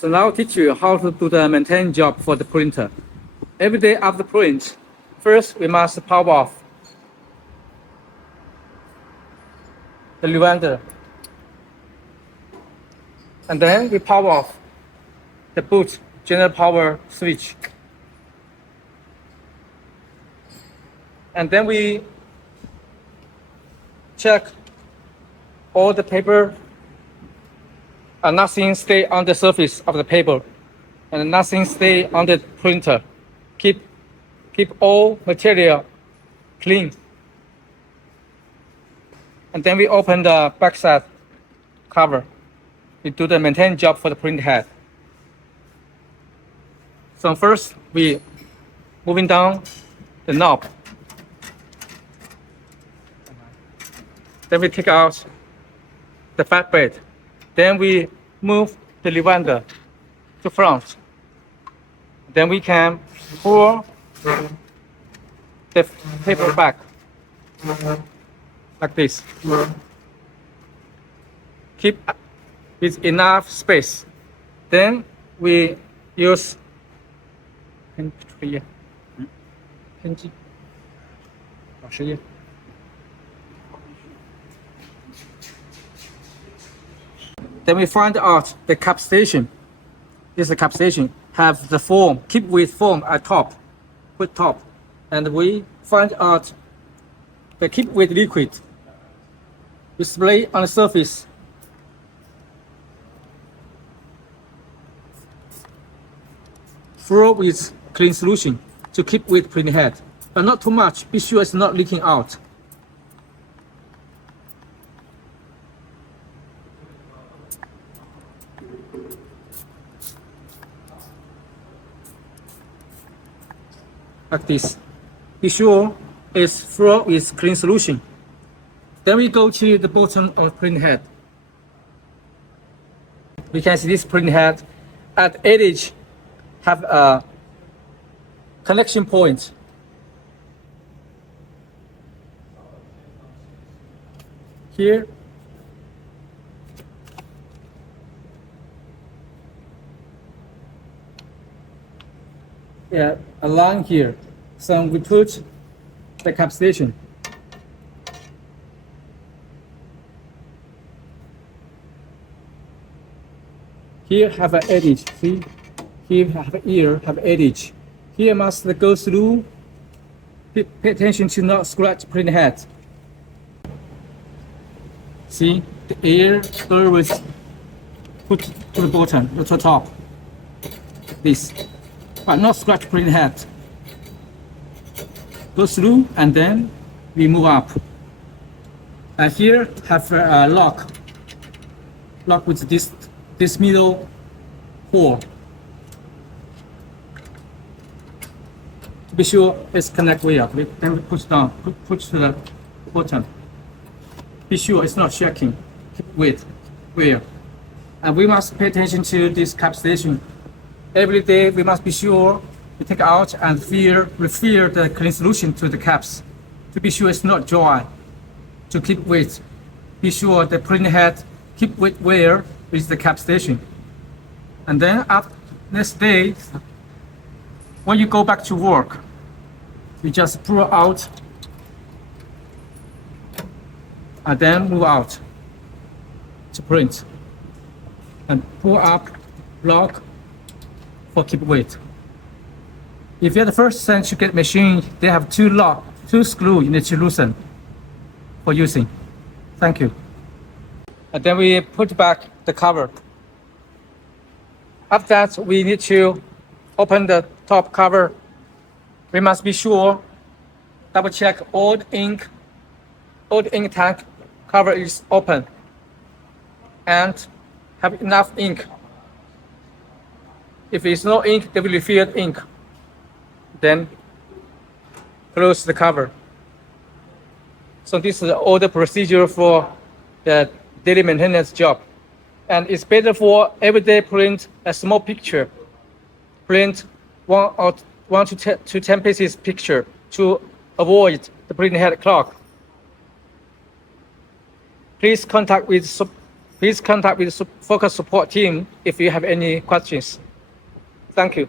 So now I'll teach you how to do the maintain job for the printer. Every day after print, first we must power off the lavender. And then we power off the boot general power switch. And then we check all the paper and nothing stay on the surface of the paper and nothing stay on the printer. Keep all material clean. And then we open the backside cover. We do the maintain job for the printhead. So first we moving down the knob. Then we take out the fat bed. Then we move the lavender to front. Then we can pull the paper back like this. Keep with enough space. Then we use then we find out the cap station. This is the cap station. Have the foam, keep with foam at top, put top. And we find out the keep with liquid. We spray on the surface. Flow with clean solution to keep with printhead, but not too much. Be sure it's not leaking out. Like this. Be sure it's full with clean solution. Then we go to the bottom of printhead. We can see this printhead at edge have a connection point. Here. Yeah, a line here. So we put the cap station. Here have an edge. See? Here have an ear, have edge. Here must go through. Pay attention to not scratch printhead. See? The air always put to the bottom, to the top. This. But not scratch printhead. Go through and then we move up. And here have a lock. Lock with this middle hole. Be sure it's connect way up. Then we push down, push to the bottom. Be sure it's not shaking. Keep with where. And we must pay attention to this cap station. Every day we must be sure we take out and refill the clean solution to the caps to be sure it's not dry. To keep wet. Be sure the printhead keep wet where is the cap station. And then after next day, when you go back to work, you just pull out and then move out to print. And pull up, lock for keep weight. If you're the first centrifugal machine, they have two screws you need to loosen for using. Thank you. And then we put back the cover. After that, we need to open the top cover. We must be sure, double check all the ink tank cover is open and have enough ink. If it's no ink, they will refill ink. Then close the cover. So this is all the procedure for the daily maintenance job. And it's better for everyday print a small picture. Print 1 to 10 pieces picture to avoid the printhead clog. Please contact with Please contact with the focus support team if you have any questions. Thank you.